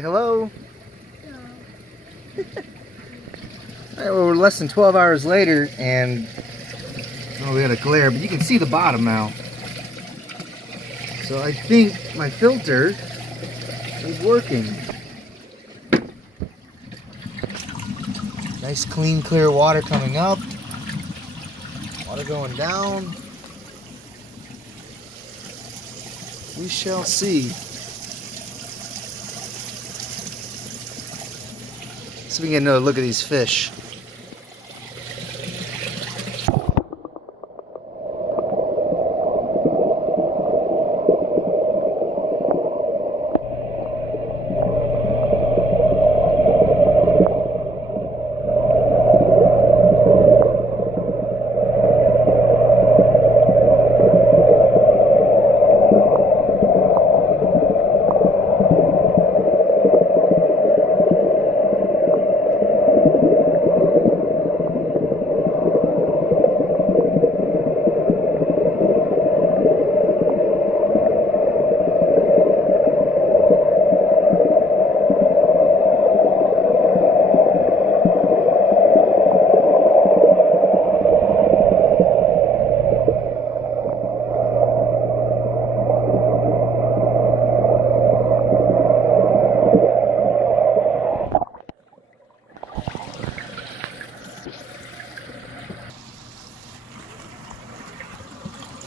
Hello? No. Alright, well, we're less than 12 hours later and we had a glare, but you can see the bottom now. So I think my filter is working. Nice, clean, clear water coming up. Water going down. We shall see. So we can get another look at these fish.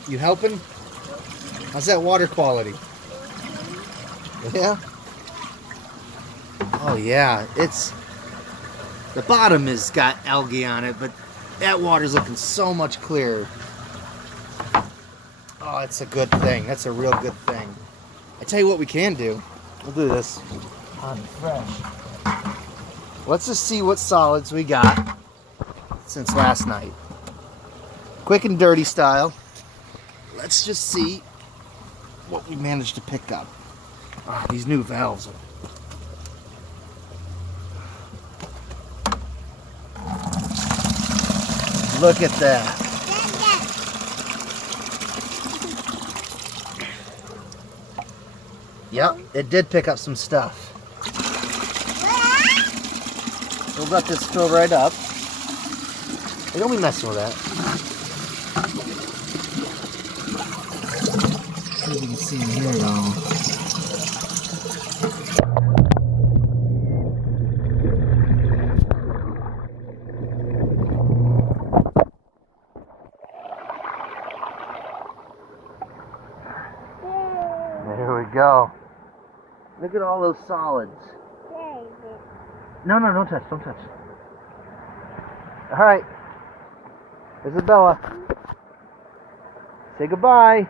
You helping? How's that water quality? Yeah? Oh yeah, the bottom has got algae on it, but that water's looking so much clearer. Oh, it's a good thing. That's a real good thing. I tell you what we can do. We'll do this on fresh. Let's just see what solids we got since last night. Quick and dirty style. Let's just see what we managed to pick up. Oh, these new valves. Look at that. Yep, it did pick up some stuff. We'll let this fill right up. Hey, don't be messing with that. See if you can see in here at all. There we go. Look at all those solids. No, don't touch, don't touch. All right, Isabella, say goodbye.